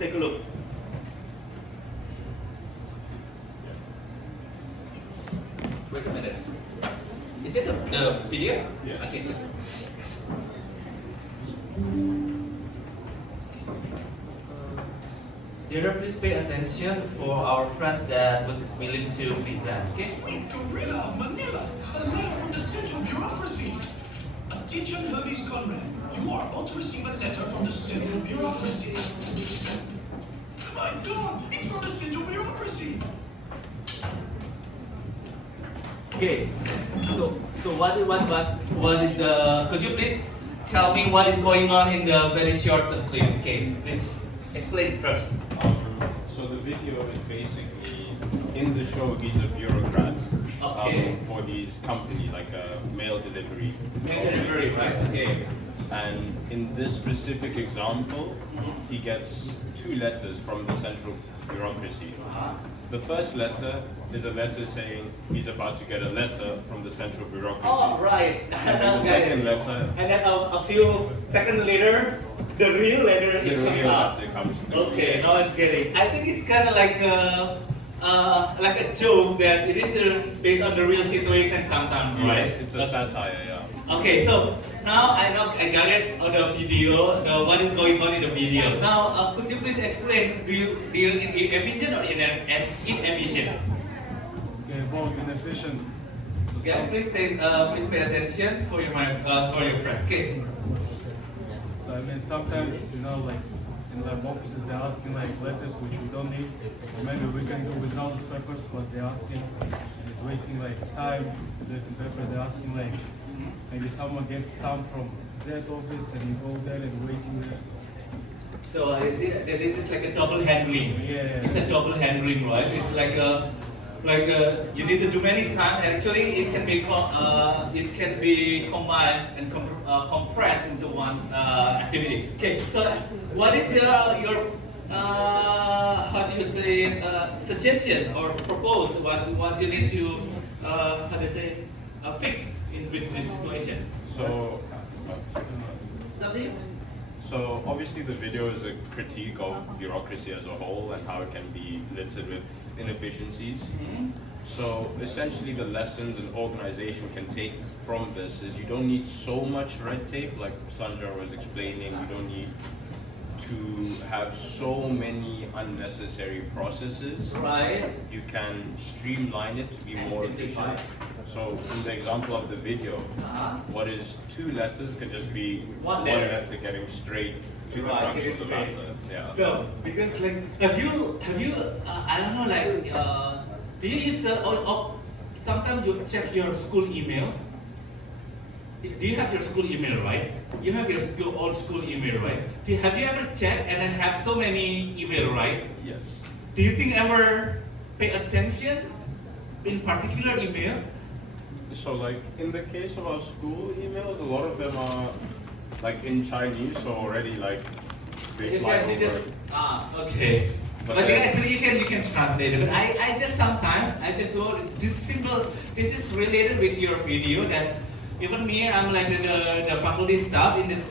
Take a look. Wait a minute. Is it the video? Yeah. Okay. Dear, please pay attention for our friends that would willing to present. Okay. Sweet gorilla, Manila, a letter from the central bureaucracy. Attention, Hermes Conrad. You are about to receive a letter from the central bureaucracy. My God, it's from the central bureaucracy. Okay. So what is the? Could you please tell me what is going on in the very short clip? Okay, please explain it first. So the video is basically in the show he's a bureaucrat Okay. for these company like a mail delivery. Very right. Okay. And in this specific example, he gets 2 letters from the central bureaucracy. The first letter is a letter saying he's about to get a letter from the central bureaucracy. Oh, right. And then the second letter, And then a few seconds later, the real letter the is coming real out. letter comes through. Okay, now it's getting. I think it's kind of like a joke that it is based on the real situation sometimes, right? Yes, it's a satire, yeah. Okay, so now I know I got it on the video. What is going on in the video? Now, could you please explain? Do you efficient or inefficient? Okay, both inefficient. Guys, please pay attention for your friend. Okay. So I mean, sometimes like in lab offices they're asking like letters which we don't need, or maybe we can do without these papers, but they're asking, and it's wasting like time. It's wasting papers. They're asking like maybe someone gets stamp from Z office and you go there and waiting there. So this is like a double handling. Yeah. It's a double handling, right? It's like you need to do many times, and actually it can be combined and compressed into one activity. Okay. So what is your how do you say suggestion or propose what you need to how do you say fix with this situation? So, Is that you? So obviously the video is a critique of bureaucracy as a whole and how it can be littered with inefficiencies. So essentially the lessons an organization can take from this is you don't need so much red tape, like Sandra was explaining. You don't need to have so many unnecessary processes. Right. You can streamline it to be And more simplify. efficient. So in the example of the video, what is 2 letters can just be One one letter. letter getting straight to the Right, crux get of the it straight. matter. Yeah. So, because like, have you, I don't know, like, do you use, sometimes you check your school email? Do you have your school email, right? You have your own school email, right? Have you ever checked and then have so many email, right? Yes. Do you think ever pay attention in particular email? So like in the case of our school emails, a lot of them are like in Chinese, so already like they You fly can over. just okay. But But then- actually you can translate it. But I just sometimes I just wrote this simple. This is related with your video that even me I'm like the faculty staff in this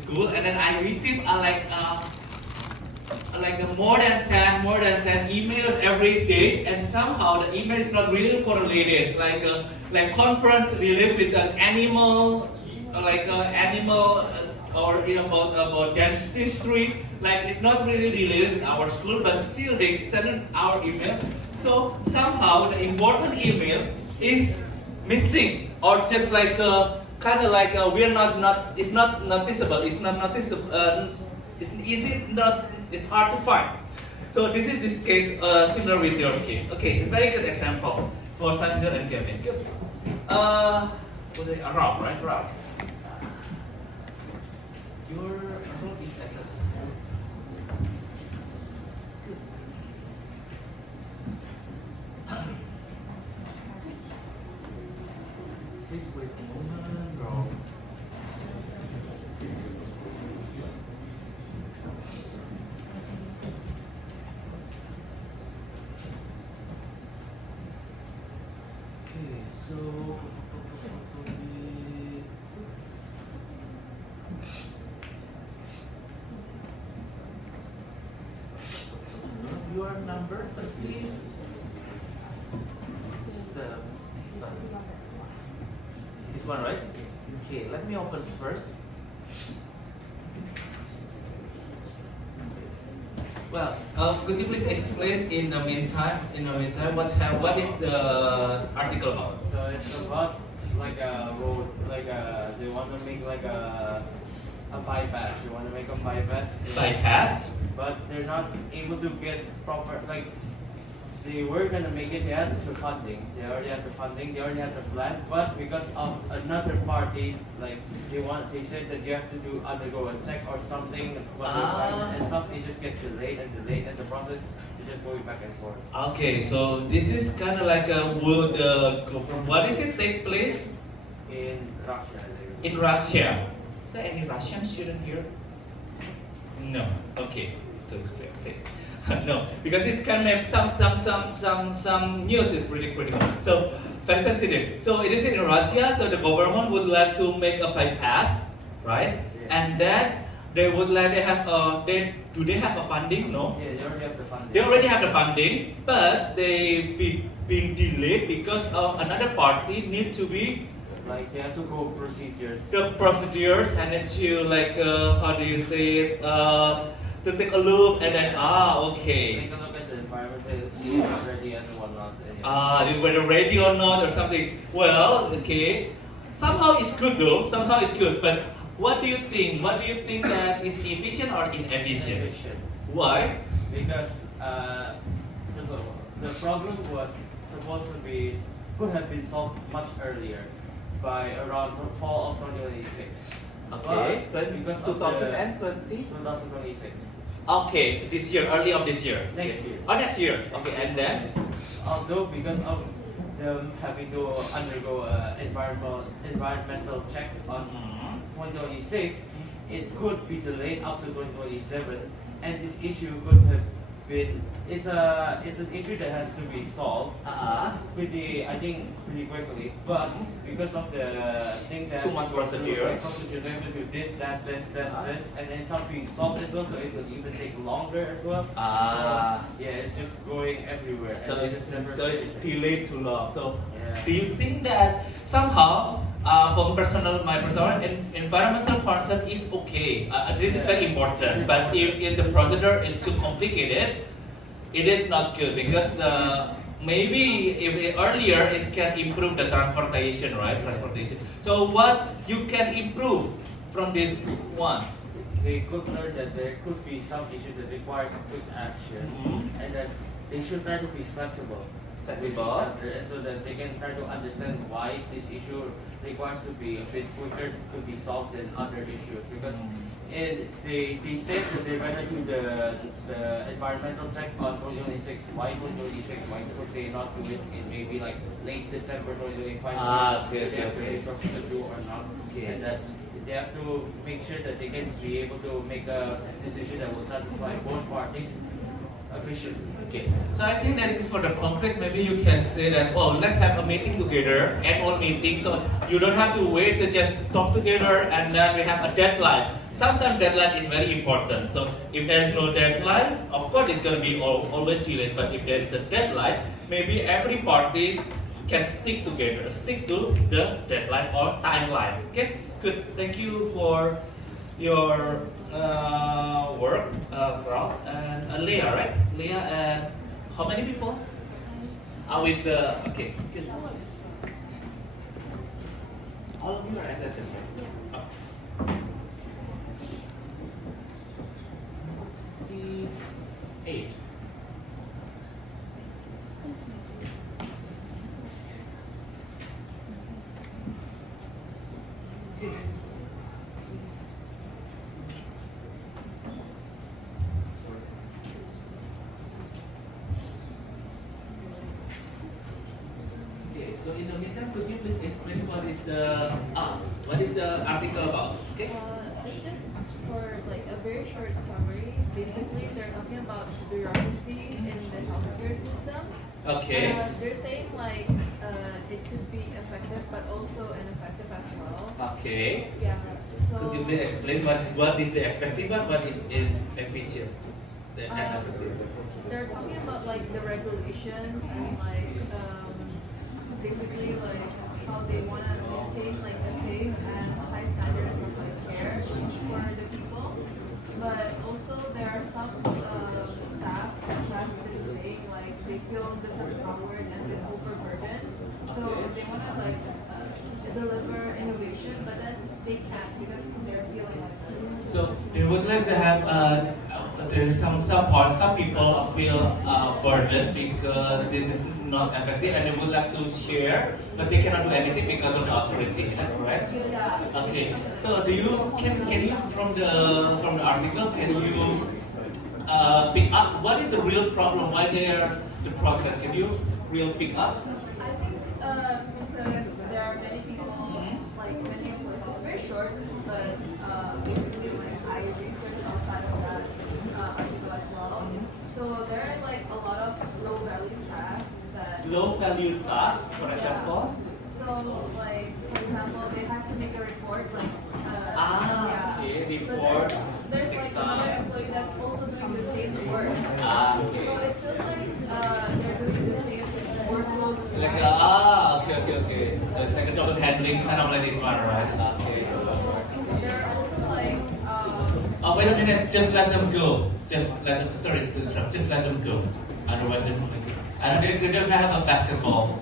school, and then I receive more than 10 emails every day, and somehow the email is not really correlated. Like conference related with an animal, or about dentistry. Like it's not really related with our school, but still they send our email. So somehow the important email is missing, or just like kind of like we're not. It's not noticeable. It's not noticeable. It's easy not. It's hard to find. So this case similar with your case. Okay, very good example for Sanjay and Kevin. Good. Rob, right? Rob. Your role is SS. Please wait a moment, Rob. Okay, so your number, please? So, this one, right? Okay, let me open first. Well, could you please explain in the meantime? What is the article about? So it's about like a road, they want to make like a bypass. They want to make a bypass. Bypass. But they're not able to get proper they were gonna make it. They had the funding. They already had the funding. They already had the plan. But because of another party, they said that you have to undergo a check or something. But the environment and stuff, it just gets delayed, and the process is just going back and forth. Okay, so this is kind of like a would what is it take place In Russia, in Russia? Is there any Russian student here? No. Okay, so it's fair safe. No, because it's kind of some news is pretty critical. So very sensitive. So it is in Russia. So the government would like to make a bypass, right? Yeah. And then they would like to have do they have a funding? No. Yeah, they already have the funding. They already have the funding, but they being delayed because of another party need to be They have to go procedures. the procedures and it's to how do you say it to take a look and then okay. Take a look at the environment and see if it's ready and whatnot. And yeah. Whether ready or not or something. Well, okay. Somehow it's good though. Somehow it's good. But what do you think? What do you think that is efficient or inefficient? Inefficient. Why? Because the problem was could have been solved much earlier by around the fall of 2026. Okay. But because of 2020. 2026. Okay, this year, early of this year. Next year. Oh, next year. Okay, and then. Although because of them having to undergo environmental check on 2026, it could be delayed up to 2027, and this issue could have been. It's an issue that has to be solved pretty quickly. But because of the things that Too much procedure. Procedures, they have to do this, that, this, and then it's not being solved as well. So it will even take longer as well. So, yeah, it's just going everywhere. So and it's, never so it's finished. delayed too long. So Yeah. do you think that somehow, from my personal environmental concern is okay? This is very important. But if the procedure is too complicated, it is not good because maybe if earlier it can improve the transportation, right? Transportation. So what you can improve from this one? They could learn that there could be some issues that requires quick action, and that they should try to be flexible with each Flexible. other, and so that they can try to understand why this issue requires to be a bit quicker to be solved than other issues. Because they said that they're gonna do the environmental check on 2026. Why 2026? Why could they not do it in maybe like late December 2025? Okay, They have the okay. resources to do or not, Okay. and that they have to make sure that they can be able to make a decision that will satisfy both parties efficiently. Okay, so I think that is for the concrete. Maybe you can say that, oh, let's have a meeting together, annual meeting, so you don't have to wait to just talk together and then we have a deadline. Sometimes deadline is very important. So if there is no deadline, of course it's going to be always delayed. But if there is a deadline, maybe every parties can stick together, stick to the deadline or timeline. Okay, good. Thank you for your work, Ralph and Leah, right? Leah and how many people are with the? Okay, good. All of you are SSN, right? Oh. Please, 8. Okay, so in the meantime, could you please explain what is the article about? Okay. It's just for like a very short summary. Basically, they're talking about bureaucracy in the healthcare system. Okay. They're saying like it could be effective, but also ineffective as well. Okay. Yeah. So Could you please explain what is the effective one, what is inefficient? ineffective? They're talking about like the regulations and like basically like how they want to maintain like a safe and high standards of like care for the people. But also there are some staff that have been saying like they feel disempowered and been overburdened. So they want to like deliver innovation, but then they can't because they're feeling like this. So they would like to have there's some parts, some people feel burdened because this is not effective and they would like to share, but they cannot do anything because of the authority. Is that correct? Yeah. Okay. So do you can you from the article can you pick up what is the real problem? Why they are the process? Can you real pick up? I think because there are many people, like many of us, it's very short, but basically like I researched outside of that article as well. So there are like a lot of low value tasks that. Low value task, for example. So like for example, they had to make a report like. Okay, But report. then there's like another employee that's also doing the same work. Okay. So it feels like they're doing the same workload. Like okay. So it's like a double handling kind of like this one, right? Okay. There are also like Oh, wait a minute. Just let them go. Just let them. Sorry to interrupt. Just let them go. Otherwise, they don't have a basketball.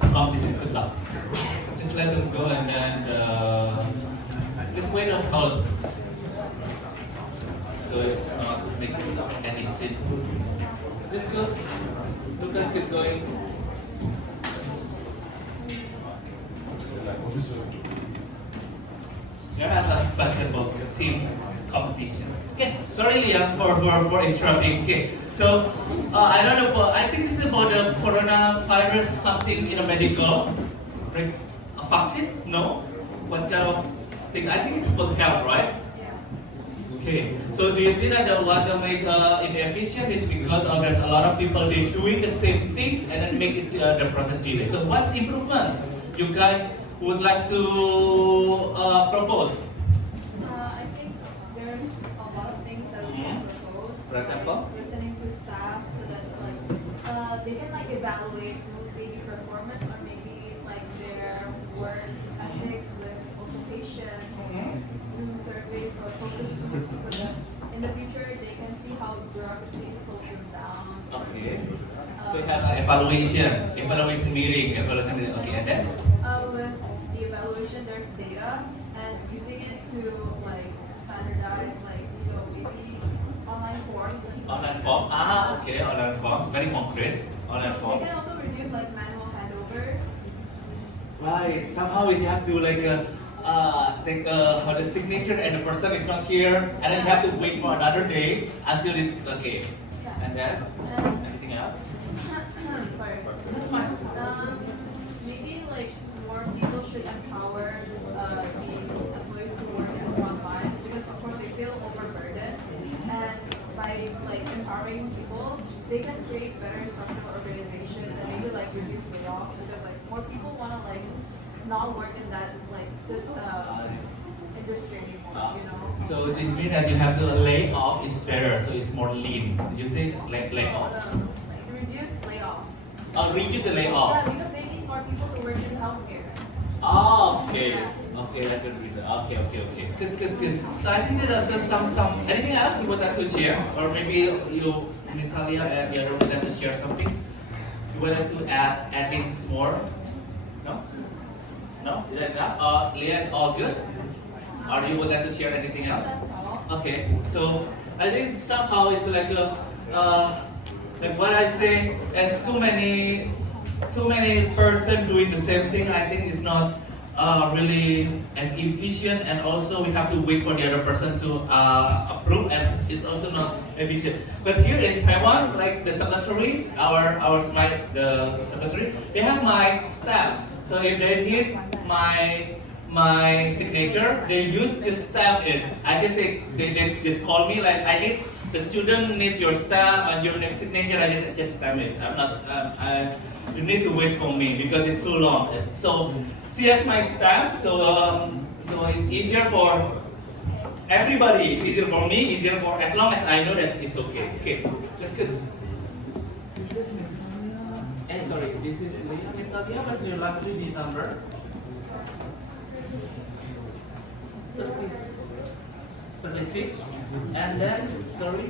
Competition. Good luck. Just let them go and then just wait on hold. So it's not making any sense. Let's go. Let's get going. You have a basketball team competition. Okay, sorry Liam for interrupting. Okay, so I don't know, but I think this is about the coronavirus something in a medical, right? A vaccine? No? What kind of thing? I think it's about health, right? Okay, so do you think that the what make inefficient is because there's a lot of people they doing the same things and then make it the process delay. So what's improvement you guys would like to propose? I think there's a lot of things that we can propose. For example? Like listening to staff so that like they can like evaluate maybe performance or maybe like their work ethics with also patients, do surveys or focus groups so that in the future they can see how bureaucracy slows them down. Okay. So you have an evaluation meeting. Okay, and then? With the evaluation, there's data and using it to like standardize like maybe online forms and stuff. Online form. Okay, online forms. Very concrete. Online They form. can also reduce like manual handovers. Right. Somehow you have to like take how the signature and the person is not here, and then you have to wait for another day until it's okay. Yeah. And then And anything else? sorry. That's fine. Maybe like more people should empower these employees to work in the front lines because of course they feel overburdened, and by like empowering people, they can create better structural organizations and maybe like reduce layoffs because like more people want to like not work in that like system industry anymore. So this means that you have to lay off is better, so it's more lean. You say lay off. Like reduce layoffs. Reduce the layoff. Yeah, because they need more people to work in healthcare. Okay. Okay, that's the reason. Okay. Good. So I think there's also some anything else you would like to share, or maybe you, Natalia and the other would like to share something. You would like to add things more? No. No? Is that enough? Leah is all good. Or you would like to share anything else? That's all. Okay, so I think somehow it's like like what I say, as too many person doing the same thing. I think it's not really efficient, and also we have to wait for the other person to approve, and it's also not efficient. But here in Taiwan, like the secretary, the secretary, they have my stamp. So if they need my signature, they used to stamp it. I just they just call me like I need the student need your stamp and your next signature. I just stamp it. I'm not. You need to wait for me because it's too long. So she has my stamp, so it's easier for everybody. It's easier for me, easier for as long as I know that it's okay. Okay, let's go. This is Mitalia. Sorry, this is Leah Mitalia. What's your last 3 number? 36. And then, sorry,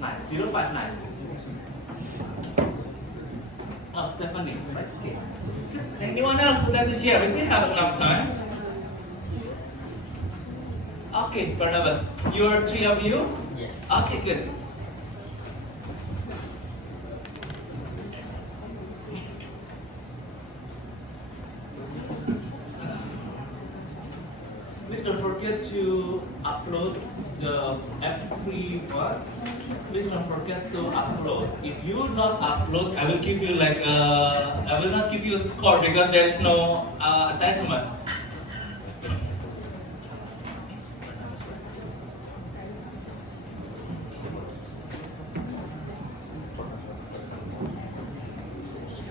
059. Oh, Stephanie, right? Okay. Anyone else would like to share? We still have enough time. Okay, Barnabas, you're 3 of you? Yeah. Okay, good. Please don't forget to upload the every one. Please don't forget to upload. If you not upload, I will give you I will not give you a score because there is no attachment.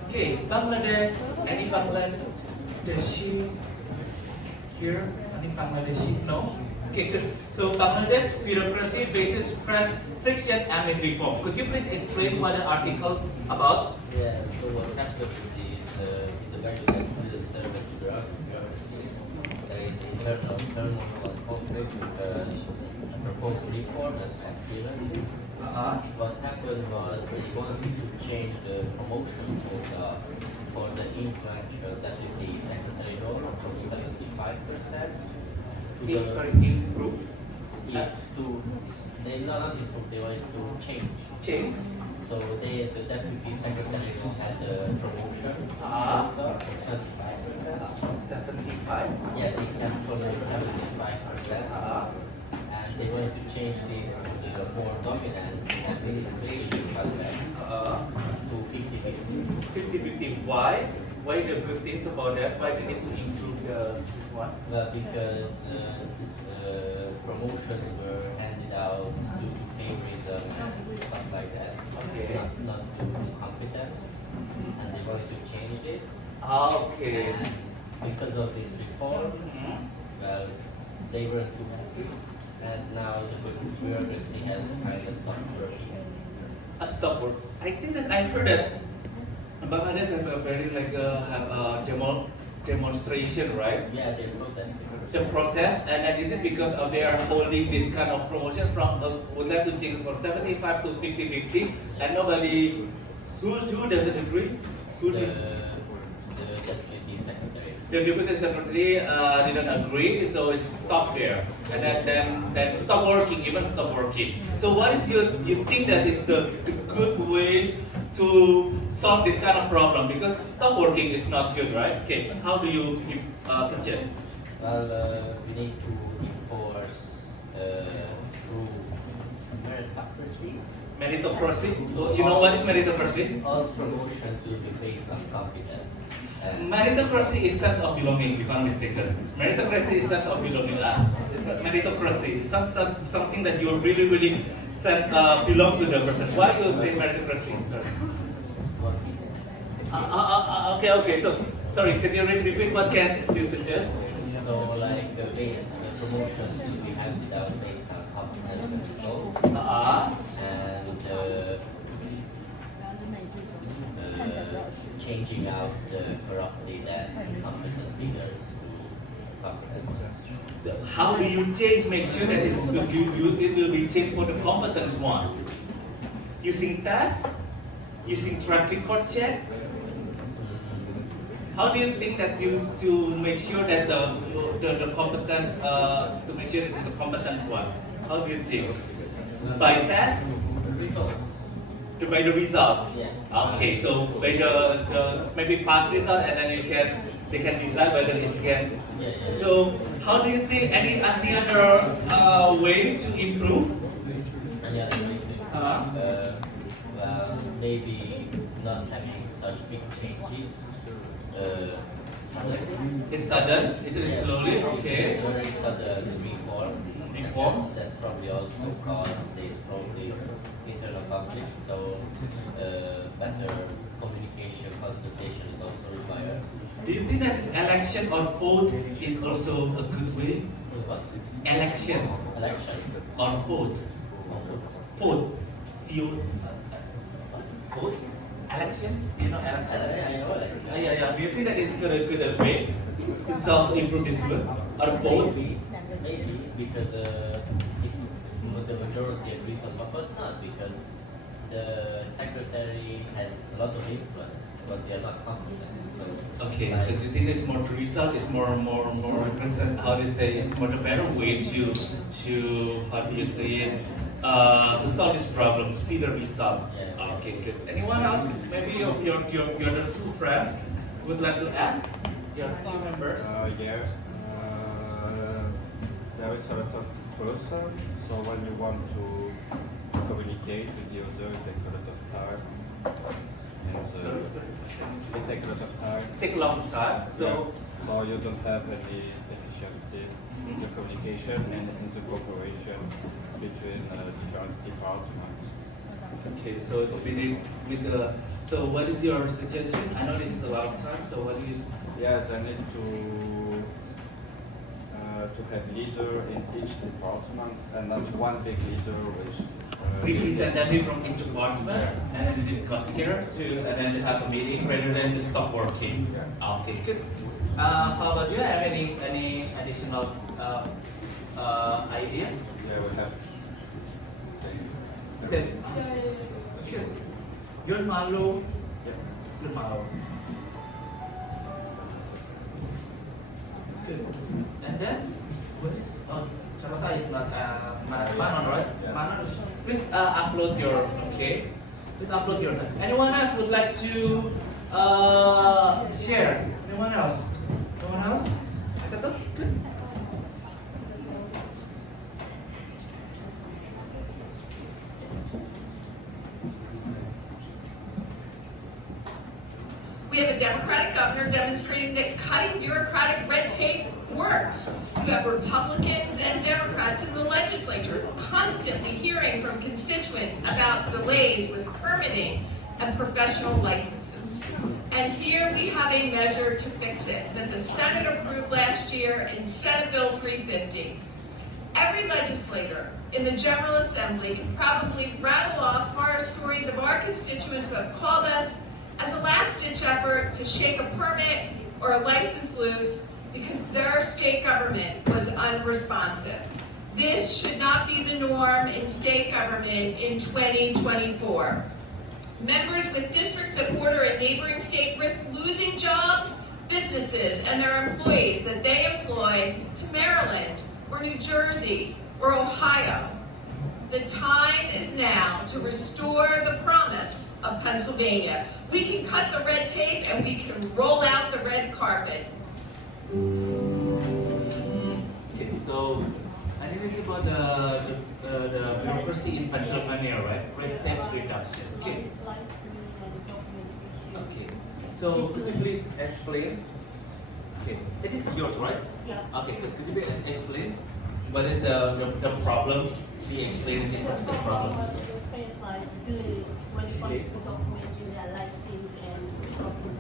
Okay, Bangladesh. Any Bangladeshi here? Any Bangladeshi? No? Okay, good. So Bangladesh bureaucracy faces friction and reform. Could you please explain what the article about? Yeah, so what happened is in the Bangladesh civil service bureaucracy, there is internal turmoil and conflict because a proposed reform and experiences. What happened was they wanted to change the promotion quota for the influential deputy secretary role from 75% to Improve. they not improve, they wanted to change. Change. So the deputy secretary had a promotion quota of 75%. 75. Yeah, they can promote 75%. And they wanted to change this to the more dominant administration government to 50-50. 50-50. Why? Why the good things about that? Why they need to improve the one? Well, because promotions were handed out due to favorism and stuff like that. Okay. Not due to competence. And they wanted to change this. Okay. And because of this reform, well, they weren't too happy. And now the bureaucracy has kind of stopped working. A stop work. I think that I heard that Bangladesh have a very have a demonstration, right? Yeah, they protested. The protest, and then this is because of they are holding this kind of promotion from would like to change from 75 to 50-50, and nobody who doesn't agree. Who The did, deputy secretary. the deputy secretary didn't agree, so it stopped there, and then stop working, even stop working. So what is you think that is the good ways to solve this kind of problem? Because stop working is not good, right? Okay, how do you suggest? Well, we need to enforce through meritocracy. Meritocracy. So you know what is meritocracy? All promotions will be based on competence. And Meritocracy is sense of belonging, if I'm mistaken. Meritocracy is sense of belonging. Meritocracy is something that you really sense belong to the person. Why do you say meritocracy? what is Okay. So sorry, can you repeat what can you suggest? so like the promotions will be handed out based on competence and results. And changing out the corrupted and incompetent leaders to competent ones. So how do you change? Make sure that it will be changed for the competence one. Using tests, using track record check. How do you think that to make sure that the competence to make sure it's the competence one? How do you think? By test? Results. By the result? Yes. Okay, so by the maybe past result, and then they can decide whether it can. Yeah. So how do you think any other way to improve? And yeah, I think, well, maybe not having such big changes. Suddenly. It's sudden. It is slowly. Okay. It's very sudden reform. Reform. That probably probably also cause these internal conflicts. So better communication, consultation is also required. Do you think that this election or vote is also a good way? What? Election Election. or vote? Vote. Vote. Vote. Election? Do you know election? I know election. Yeah. Do you think that is good way to solve improve this one? Or vote? Maybe because if the majority agrees on, but not because the secretary has a lot of influence, but they are not competent. So Okay, so do you think it's more the result is more represent, how do you say, it's more the better way to how do you say it, to solve this problem, see the result. Yeah. Okay, good. Anyone else? Maybe your the two friends would like to add? Your two members? Yeah. There is a lot of person, so when you want to communicate with the other, it takes a lot of time. And Sorry. it takes a lot of time. Take a long time. So So you don't have any efficiency in the communication and in the cooperation between different departments. okay, so with the so what is your suggestion? I know this is a lot of time, so what do you Yes, I need to have leader in each department and not one big leader with representative from each department and then discuss together and then have a meeting rather than just stop working. Okay, good. How about you? Have any additional idea? They will have Say, good. Good, Malu. Good, Malu. Good. And then, what is Charlotta is not Manon, right? Manon. Please upload your Please upload your. Anyone else would like to share? Anyone else? No one else? Satu? Good. We have a Democratic governor demonstrating that cutting bureaucratic red tape works. You have Republicans and Democrats in the legislature constantly hearing from constituents about delays with permitting and professional licenses. And here we have a measure to fix it that the Senate approved last year in Senate Bill 350. Every legislator in the General Assembly can probably rattle off horror stories of our constituents who have called us as a last-ditch effort to shake a permit or a license loose because their state government was unresponsive. This should not be the norm in state government in 2024. Members with districts that border a neighboring state risk losing jobs, businesses, and their employees that they employ to Maryland or New Jersey or Ohio. The time is now to restore the promise of Pennsylvania. We can cut the red tape and we can roll out the red carpet. Okay, so I think it's about the bureaucracy in Pennsylvania, right? Red tape reduction. Okay. Okay. So could you please explain? Okay, it is yours, right? Yeah. Okay. Could you please explain what is the problem? Can you explain what is the problem? Face like delays when it comes to documenting their license and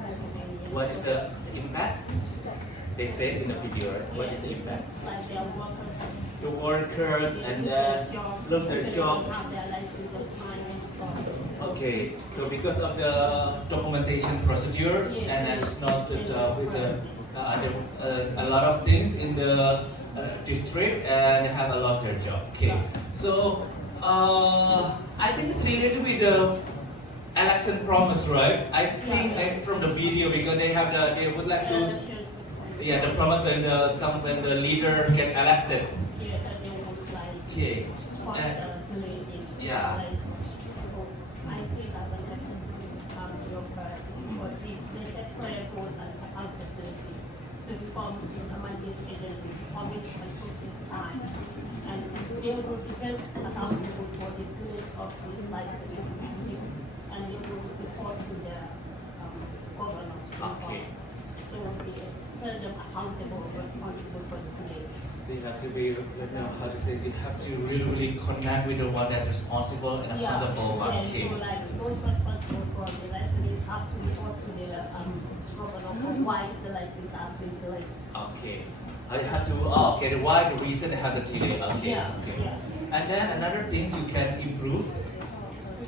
Pennsylvania. What is the impact? They said in the video, right? What is the impact? Like their workers. The workers and lose their job. Have their license on time and stuff. Okay, so because of the documentation procedure and it's not with a lot of things in the district and have a lot of their job. Okay, so I think it's related with the election promise, right? I think from the video because they would like to the promise when the leader get elected. Okay. Yeah. I see that as a because they set clear goals and accountability to become a mandate agency, commit and process time. And they will be held accountable for the goals of these licenses and they will report to their governor. Okay. So they hold them accountable, responsible for the delays. They have to be, how to say, they have to really connect with the one that's responsible and accountable one. Yeah, Okay. so like those responsible for the lessons have to report to the governor for why the lessons are being delayed. Okay. You have to, okay, the reason they have the delay. Okay, Yeah, okay. yeah. And then another things you can improve.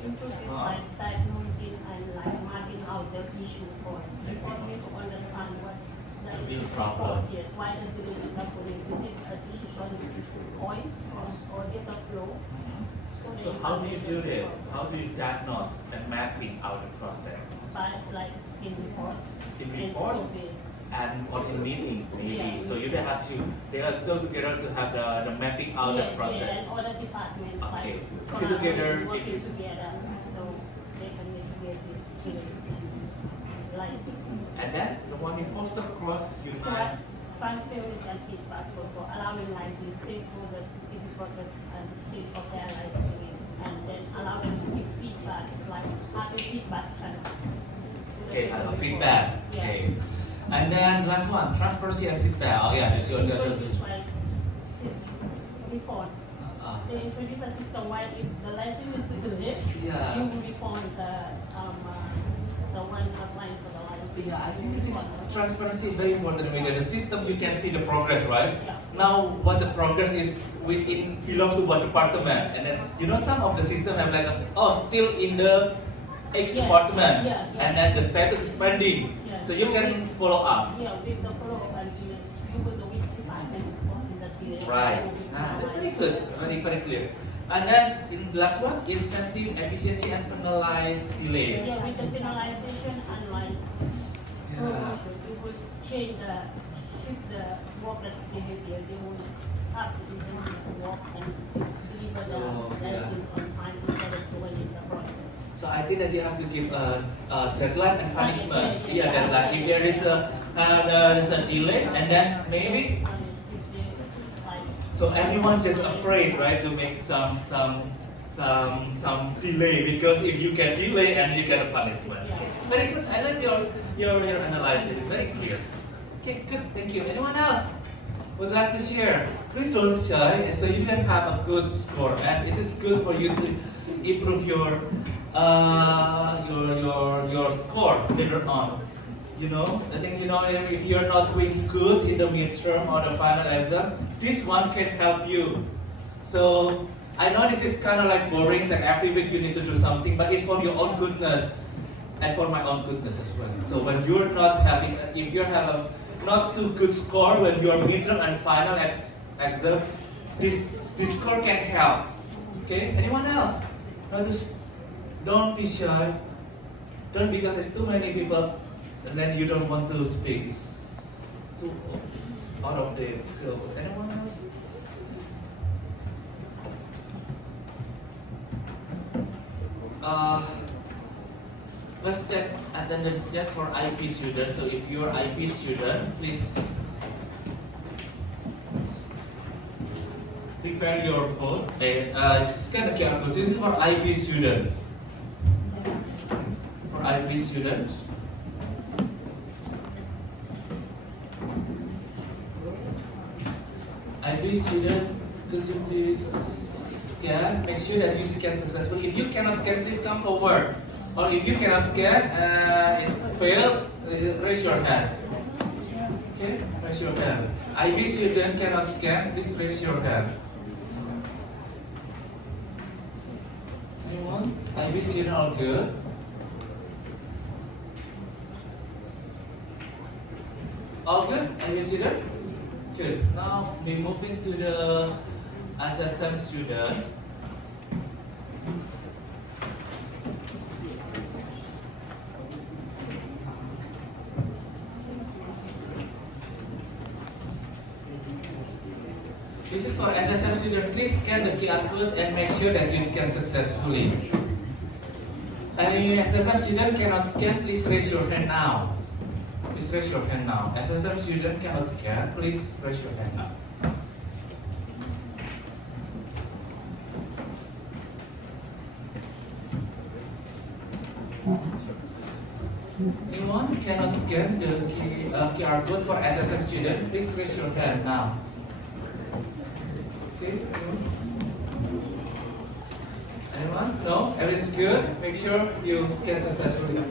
Improving by diagnosing and like mapping out the issue first. Before me to understand what the real problem. cause, yes, why the delay is happening. Is it a decision issue point or data flow? So how do you do that? How do you diagnose and mapping out the process? By like in reports. In and report? surveys. And or in meeting maybe. Yeah. So you don't have to, they are all together to have the mapping out the process. Yeah, and other departments Okay. like Sit together, working it is- together, so they can mitigate this like And then the one you foster cross unite. transparency and feedback also allowing like the stakeholders to see the process and the state of their lives doing, and then allow them to give feedback. It's like having feedback channels. Okay, feedback. Yeah. Okay. And then last one, transparency and feedback. Oh yeah, that's your Before they introduce a system where if the license is delayed, Yeah. you will refund the one applying for the license. Yeah, I think this is transparency is very important. With the system, you can see the progress, right? Yeah. Now, what the progress is within belongs to what department, and then some of the system have like still in the X Yeah. department, Yeah, yeah. and then the status is pending, Yeah. so you can follow up. Yeah, with the follow-up and you will know which department is causing the delay. Right. That's very good. Very clear. And then in the last one, incentive, efficiency, and penalize delay. Yeah, with the penalization and like promotion, it will shift the workers' behavior. They will have the incentive to work and deliver So, the yeah. license on time instead of delaying the process. So I think that you have to give a deadline and punishment. Yeah, deadline. If there is there's a delay, and then maybe And if they like so everyone just afraid, right, to make some delay, because if you can delay and you get a punishment. Okay, very good. I like your analysis. It's very clear. Okay, good. Thank you. Anyone else would like to share? Please don't shy, so you can have a good score, and it is good for you to improve your score later on. You know, I think if you're not doing good in the midterm or the final exam, this one can help you. So I know this is kind of like boring, and every week you need to do something, but it's for your own goodness and for my own goodness as well. So when you're not having, if you have a not too good score when you're midterm and final exam, this score can help. Okay, anyone else? Don't be shy. Don't, because there's too many people, and then you don't want to speak. It's out of date. So anyone else? Let's check attendance check for IP students. So if you're IP student, please prepare your phone. Scan the QR code. This is for IP student. For IP student. IB student, could you please scan? Make sure that you scan successfully. If you cannot scan, please come forward. Or if you cannot scan, it's failed, raise your hand. Okay, raise your hand. IB student cannot scan, please raise your hand. Anyone? IB student all good? All good? IB student? Good. Now we move into the SSM student. This is for SSM student. Please scan the QR code and make sure that you scan successfully. And if SSM student cannot scan, please raise your hand now. Please raise your hand now. SSM student cannot scan, please raise your hand now. Anyone cannot scan the QR code for SSM student, please raise your hand now. Okay, anyone? No? Everything's good? Make sure you scan successfully.